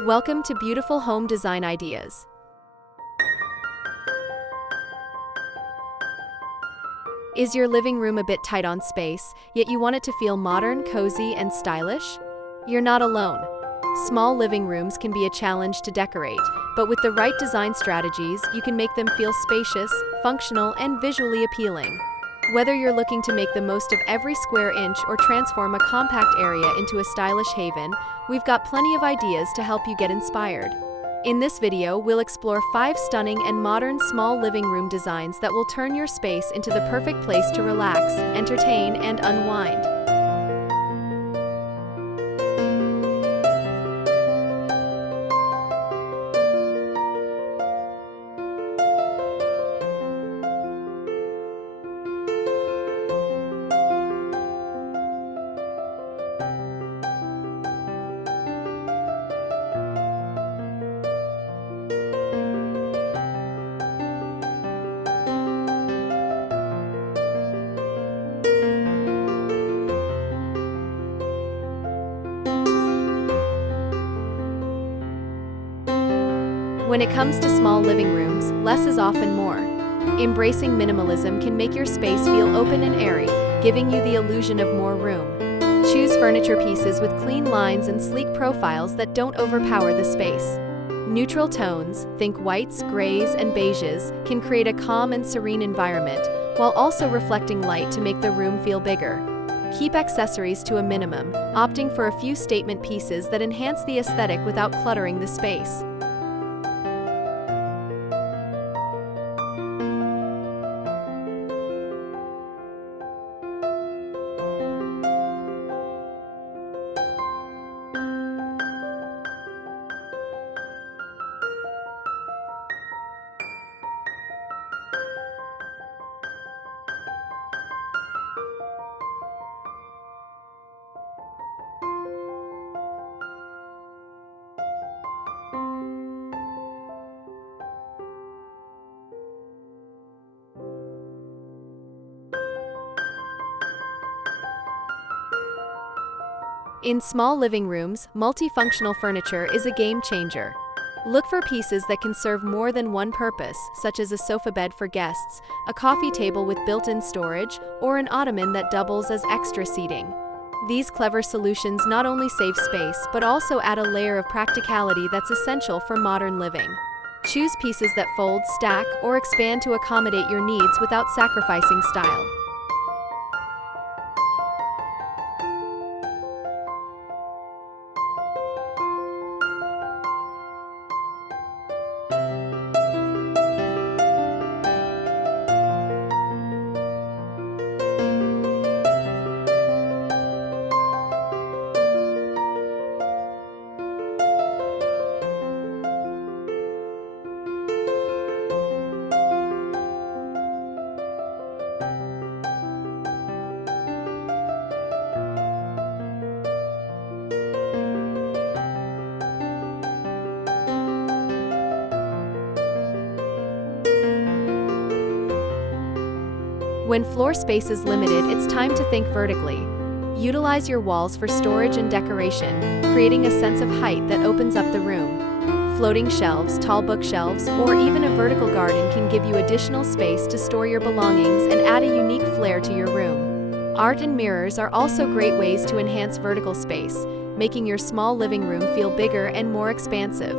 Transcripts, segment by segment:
Welcome to Beautiful Home Design Ideas. Is your living room a bit tight on space, yet you want it to feel modern, cozy, and stylish? You're not alone. Small living rooms can be a challenge to decorate, but with the right design strategies, you can make them feel spacious, functional, and visually appealing. Whether you're looking to make the most of every square inch or transform a compact area into a stylish haven, we've got plenty of ideas to help you get inspired. In this video, we'll explore 5 stunning and modern small living room designs that will turn your space into the perfect place to relax, entertain, and unwind. When it comes to small living rooms, less is often more. Embracing minimalism can make your space feel open and airy, giving you the illusion of more room. Choose furniture pieces with clean lines and sleek profiles that don't overpower the space. Neutral tones, think whites, grays, and beiges, can create a calm and serene environment, while also reflecting light to make the room feel bigger. Keep accessories to a minimum, opting for a few statement pieces that enhance the aesthetic without cluttering the space. In small living rooms, multifunctional furniture is a game changer. Look for pieces that can serve more than one purpose, such as a sofa bed for guests, a coffee table with built-in storage, or an ottoman that doubles as extra seating. These clever solutions not only save space, but also add a layer of practicality that's essential for modern living. Choose pieces that fold, stack, or expand to accommodate your needs without sacrificing style. When floor space is limited, it's time to think vertically. Utilize your walls for storage and decoration, creating a sense of height that opens up the room. Floating shelves, tall bookshelves, or even a vertical garden can give you additional space to store your belongings and add a unique flair to your room. Art and mirrors are also great ways to enhance vertical space, making your small living room feel bigger and more expansive.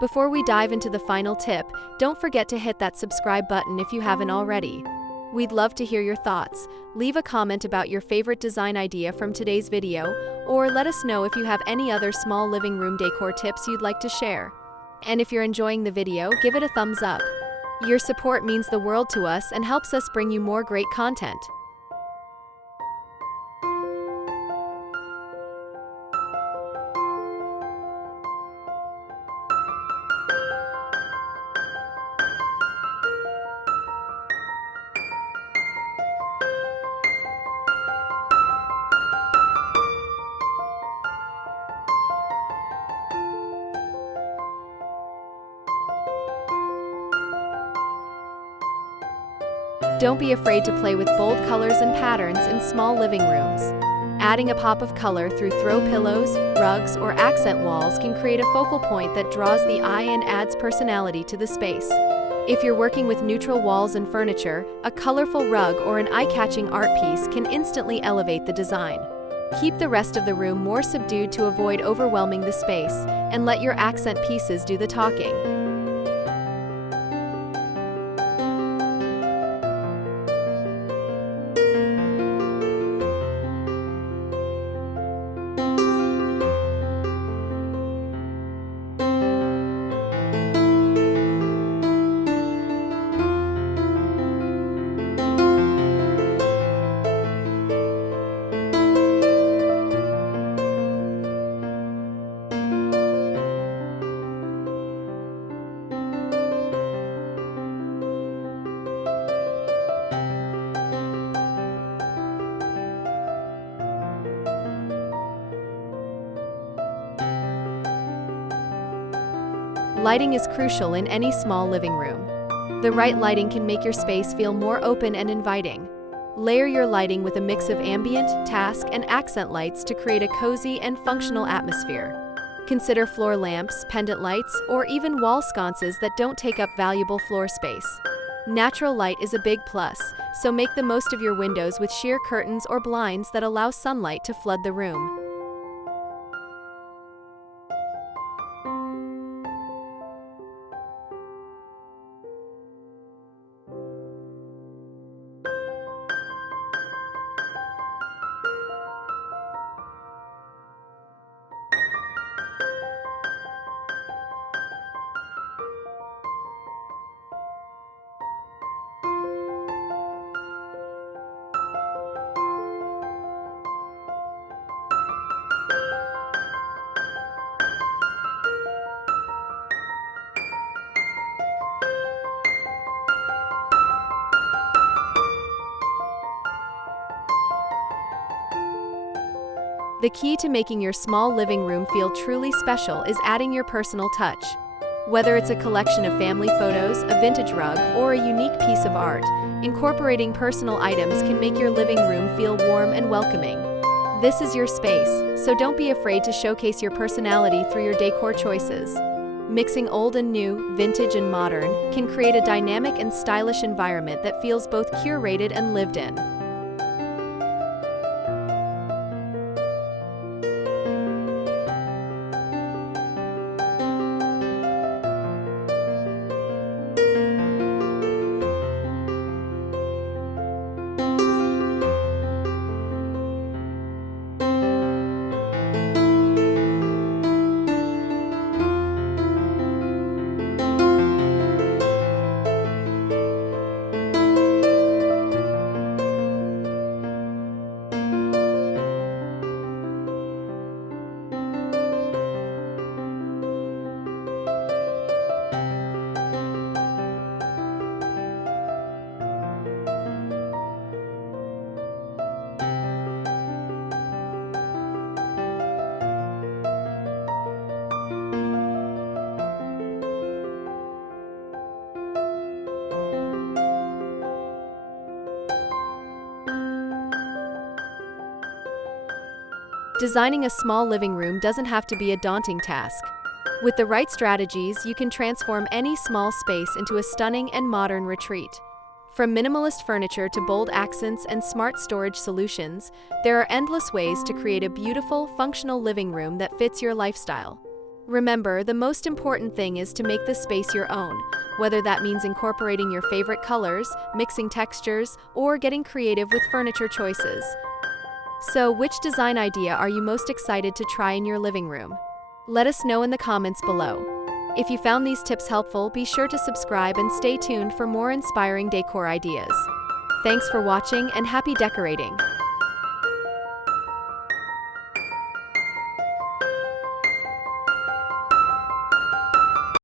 Before we dive into the final tip, don't forget to hit that subscribe button if you haven't already. We'd love to hear your thoughts. Leave a comment about your favorite design idea from today's video, or let us know if you have any other small living room decor tips you'd like to share. And if you're enjoying the video, give it a thumbs up. Your support means the world to us and helps us bring you more great content. Don't be afraid to play with bold colors and patterns in small living rooms. Adding a pop of color through throw pillows, rugs, or accent walls can create a focal point that draws the eye and adds personality to the space. If you're working with neutral walls and furniture, a colorful rug or an eye-catching art piece can instantly elevate the design. Keep the rest of the room more subdued to avoid overwhelming the space, and let your accent pieces do the talking. Lighting is crucial in any small living room. The right lighting can make your space feel more open and inviting. Layer your lighting with a mix of ambient, task, and accent lights to create a cozy and functional atmosphere. Consider floor lamps, pendant lights, or even wall sconces that don't take up valuable floor space. Natural light is a big plus, so make the most of your windows with sheer curtains or blinds that allow sunlight to flood the room. The key to making your small living room feel truly special is adding your personal touch. Whether it's a collection of family photos, a vintage rug, or a unique piece of art, incorporating personal items can make your living room feel warm and welcoming. This is your space, so don't be afraid to showcase your personality through your decor choices. Mixing old and new, vintage and modern, can create a dynamic and stylish environment that feels both curated and lived in. Designing a small living room doesn't have to be a daunting task. With the right strategies, you can transform any small space into a stunning and modern retreat. From minimalist furniture to bold accents and smart storage solutions, there are endless ways to create a beautiful, functional living room that fits your lifestyle. Remember, the most important thing is to make the space your own, whether that means incorporating your favorite colors, mixing textures, or getting creative with furniture choices. So, which design idea are you most excited to try in your living room? Let us know in the comments below. If you found these tips helpful, be sure to subscribe and stay tuned for more inspiring decor ideas. Thanks for watching and happy decorating!